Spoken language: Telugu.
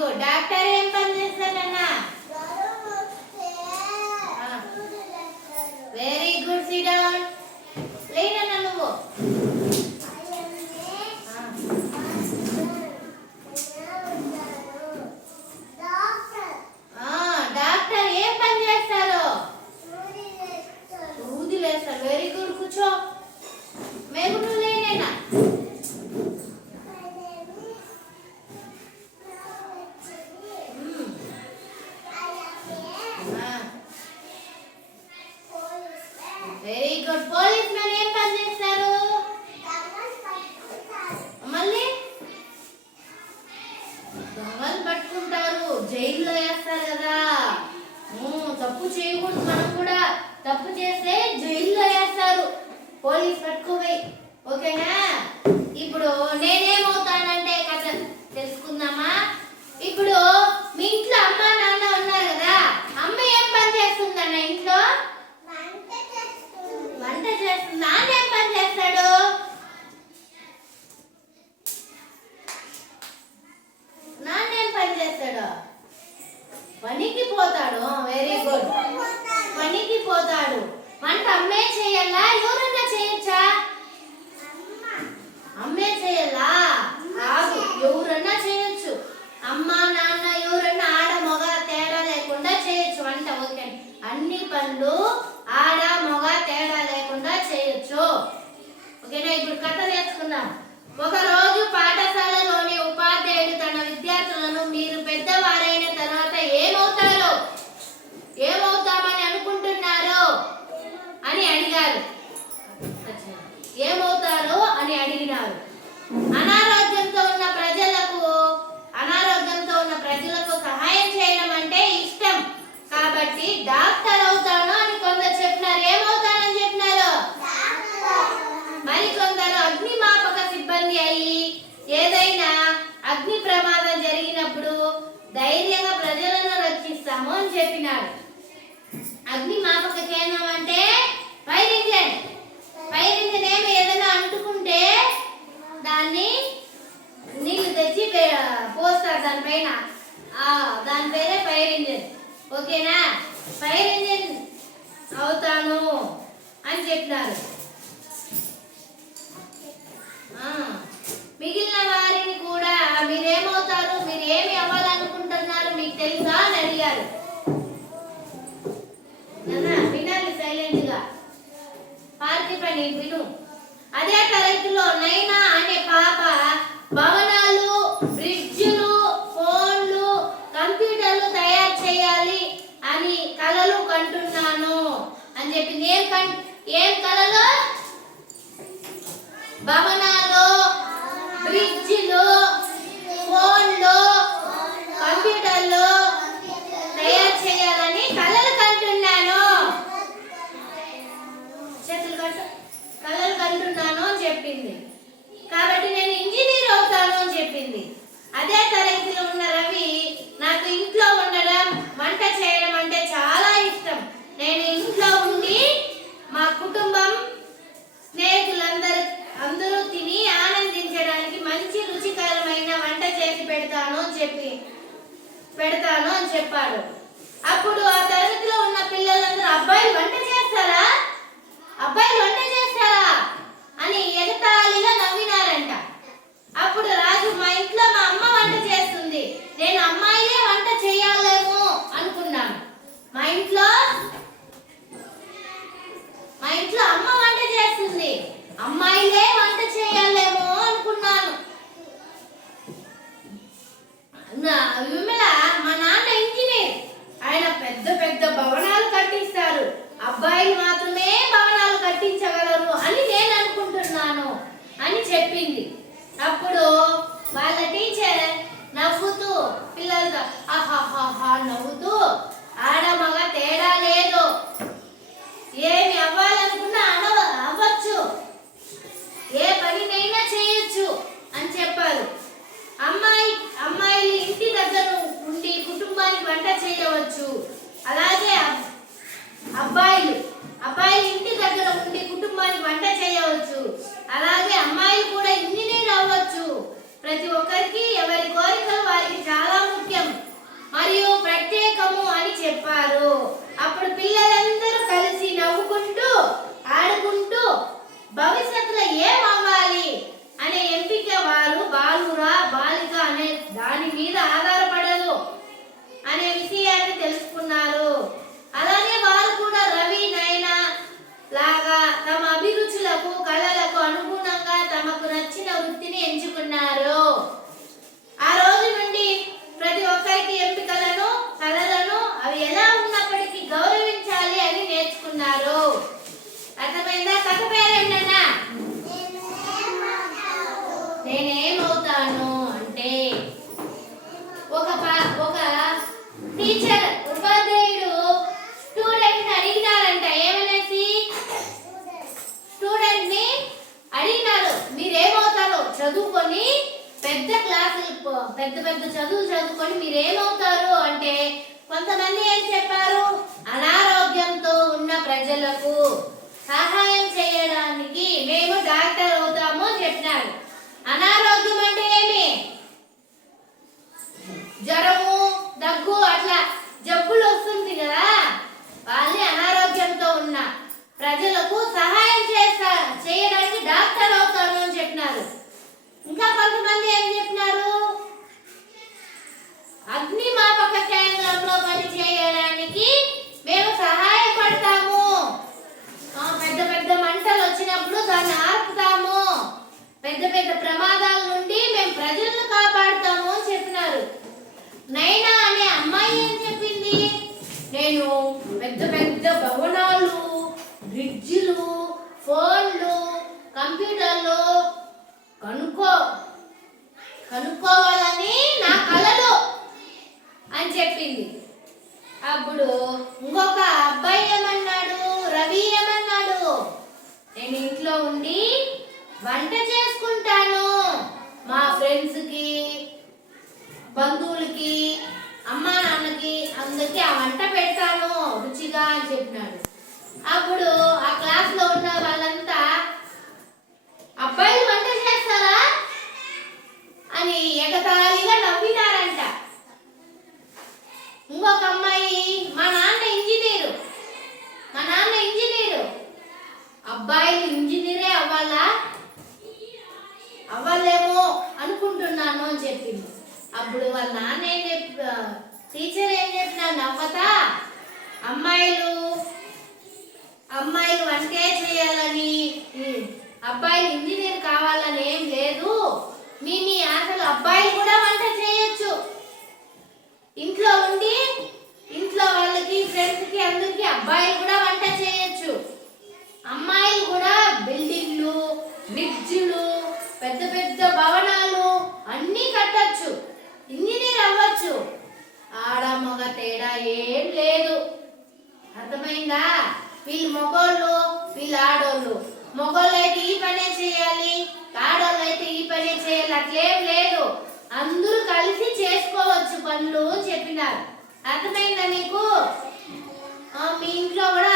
గుడ్. డాక్టర్ ఏం పని చేస్తాడన్నా? Very good. Sit down. లేనన్నా నువ్వు. డాక్టర్ ఏం పని చేస్తారు? సూది లేస్తారు. Very good. కూర్చో. మేము నువ్వు లేనేనా? Very good. పోలీస్ మ్యాన్ ఏం పని చేస్తారు? మళ్ళీ దొంగలు పట్టుకుంటారు, జైల్లో వేస్తారు కదా. తప్పు చేయకూడదు. మనం కూడా తప్పు చేస్తే జైల్లో వేస్తారు పోలీస్ పట్టుకోపోయి. ఓకేనా? ఇప్పుడు నేనేమవుతానంటే కథ తెలుసుకుందామా? ఇప్పుడు మీ ఇంట్లో అమ్మ నాన్న ఉన్నారు కదా. అమ్మ ఏం పని చేస్తుందన్న ఇంట్లో? వంట చేస్తుంది. నాన్న ఏం పని చేస్తాడు? నాన్న ఏం పని చేస్తాడు? పనికి పోతాడు. Very good. పనికి పోతాడు. వంట అమ్మే చేయాలా? ఎవరన్నా చేయొచ్చా? అమ్మే చేయాలా? కాదు, ఎవరన్నా చేయొచ్చు. అమ్మ నాన్న ఎవరన్నా, ఆడ మగ తేడా లేకుండా చేయొచ్చు వంట. ఓకే, అన్ని పనులు ఆడ మగ తేడా లేకుండా చేయొచ్చు. ఓకేనా? ఇప్పుడు కథ నేర్చుకుందాం. ఒక రోజు పాఠశాలలోని ఉపాధ్యాయుడు తన విద్యార్థులను, మీరు పెద్దవారైన తర్వాత ఏమవుతామని అనుకుంటున్నారు అని అడిగారు. ఏమవుతారు అని అడిగినారు. అనారోగ్యంతో ఉన్న ప్రజలకు సహాయం చేయడం అంటే ఇష్టం కాబట్టి డాక్టర్ అవుతాను అని కొందరు చెప్పినారు. ఏమవుతానని చెప్పినారు? మరి కొందరు అగ్నిమాపక సిబ్బంది అయ్యి ఏదైనా అగ్ని ప్రమాదం జరిగినప్పుడు ధైర్యంగా ప్రజలను రక్షిస్తాము అని చెప్పినారు. అగ్నిమాపక కేంద్రం అంటే ఫైర్ ఇంజిన్. ఫైర్ ఇంజిన్ ఏమి ఏదైనా అంటుకుంటే దాన్ని నీళ్లు తెచ్చి పోస్తారు దానిపైన. దాని పేరే ఫైర్ ఇంజిన్. ఓకేనా? ఫైర్ ఇంజిన్ అవుతాను అని చెప్పినారు. మిగిలిన వారిని కూడా మీరేమవుతారు, మీరు ఏమి అవ్వాలనుకుంటున్నారు, మీకు తెలుసా అని అడిగారు. వినాలి సైలెంట్ గా. పార్టీ పని విను. అదే తరగతిలో నైనా అనే పాప భవనాలు, బ్రిడ్జ్లు, ఫోన్లు, కంప్యూటర్లు తయారు చేయాలి అని కలలు కంటున్నాను అని చెప్పింది. ఏం కలలు? భవనాలు, బ్రిడ్జ్లు, ఫోన్లు, కంప్యూటర్లు తయారు చేయాలని కలలు కంటున్నాను. కలలు కంటున్నాను అని చెప్పింది. కాబట్టి నేను ఇంజనీర్ అవుతాను అని చెప్పింది. అదే తరగతిలో ఉన్న రవి, నాకు ఇంట్లో ఉండడం, వంట చేయడం అంటే చాలా ఇష్టం. నేను ఇంట్లో ఉండి మా కుటుంబం, స్నేహితులందరూ తిని ఆనందించడానికి మంచి రుచికరమైన వంట చేసి పెడతాను అని చెప్పాడు. అప్పుడు ఆ తరగతిలో ఉన్న పిల్లలందరూ అబ్బాయిలు వంట చేస్తారా అని ఎగతాళిగా నవ్వినారంట. అప్పుడు రాజు, మా ఇంట్లో మా అమ్మ వంట చేస్తుంది, నేను అమ్మాయిలే వంట చేయాలేమో అనుకున్నాను. మా ఇంట్లో అమ్మ వంట చేస్తుంది, అమ్మాయిలే వంట చేయాలేమో అనుకున్నాను. విమల, మా నాన్న ఇంజనీర్, ఆయన పెద్ద పెద్ద భవనాలు కట్టిస్తారు, అబ్బాయిలు మాత్రమే భవనాలు కట్టించగలరు అని నేను అనుకుంటున్నాను అని చెప్పింది. అప్పుడు వాళ్ళ టీచర్ నవ్వుతూ పిల్లలతో నవ్వుతూ, ఆడ మగ తేడా లేదు, ఏమి అవ్వాలనుకున్నా అవ్వచ్చు, ఏ పనినైనా చేయొచ్చు అని చెప్పారు. అమ్మాయిలు ఇంటి దగ్గర ఉండి కుటుంబానికి వంట చేయవచ్చు, అలాగే అబ్బాయిలు ఇంటి దగ్గర ఉండి కుటుంబానికి వంట చేయవచ్చు, అలాగే అమ్మాయిలు కూడా ఇంజనీర్ అవ్వచ్చు. ప్రతి ఒక్కరికి మీరేమవుతారు అంటే కొంతమంది ఏం చెప్పారు, అనారోగ్యంతో ఉన్న ప్రజలకు సహాయం చేయడానికి మేము డాక్టర్ అవుతాము చెప్పినారు. అనారోగ్యం అంటే ఏమి? జ్వరము, దగ్గు అట్లా జబ్బులు వస్తుంది కదా, వాళ్ళని అనారోగ్యంతో ఉన్న ప్రజలకు సహాయం చేయడానికి డాక్టర్ అవుతాను అని చెప్పినారు. ఇంకా కొంతమంది ఏం చెప్పినారు, అగ్నిమాపక కేంద్రంలో పని చేయడానికి మేము సహాయపడతాము, పెద్ద పెద్ద మంటలు వచ్చినప్పుడు దాన్ని ఆర్పుతాము, పెద్ద పెద్ద ప్రమాదాల నుండి మేము ప్రజలను కాపాడుతాము అని చెప్పినారు. నైనా అనే అమ్మాయి ఏం చెప్పింది, నేను పెద్ద పెద్ద భవనాలు, బ్రిడ్జిలు, ఫోన్లు, కంప్యూటర్లు కనుక్కోవాలని నా కలలు అని చెప్పింది. అప్పుడు ఇంకొక అబ్బాయి ఏమన్నాడు, రవి ఏమన్నాడు, నేను ఇంట్లో ఉండి వంట చేసుకుంటాను, మా ఫ్రెండ్స్కి, బంధువులకి, అమ్మా నాన్నకి అందరికి ఆ వంట పెడతాను రుచిగా అని చెప్పినాడు. అప్పుడు ఆ క్లాస్ లో ఉన్న వాళ్ళంతా అబ్బాయిలు వంట చేస్తారా అని ఎగతాళిగా నవ్వినారంట. ఇంకొక అమ్మాయి, మా నాన్న ఇంజనీరు, అబ్బాయిలు ఇంజనీరే అవ్వాలేమో అనుకుంటున్నాను అని చెప్పింది. అప్పుడు వాళ్ళ నాన్న టీచర్ ఏం చెప్పినా నవ్వతా, అమ్మాయిలు వంటే చేయాలని, అబ్బాయిలు ఇంజనీర్ కావాలని ఏం లేదు, మీ అసలు అబ్బాయిలు కూడా వంట చేయొచ్చు, ఇంట్లో ఉండి ఇంట్లో వాళ్ళకి, ఫ్రెండ్స్కి, అందరికి అబ్బాయిలు కూడా వంట చేయొచ్చు, అమ్మాయిలు కూడా బిల్డింగ్లు, బ్రిడ్జిలు, పెద్ద పెద్ద భవనాలు అన్నీ కట్టచ్చు, ఇంజనీర్ అవ్వచ్చు, ఆడ మగ తేడా ఏం లేదు. అర్థమైందా? వీళ్ళు మగోళ్ళు, వీళ్ళు ఆడోళ్ళు, మగోళ్ళు అయితే ఈ పనే చేయాలి, ఆడోళ్ళు అయితే ఈ పనే చేయాలి, అట్లేం లేదు, అందరూ కలిసి చేసుకోవచ్చు పనులు అని చెప్పినారు. అర్థమైందా నీకు? మీ ఇంట్లో కూడా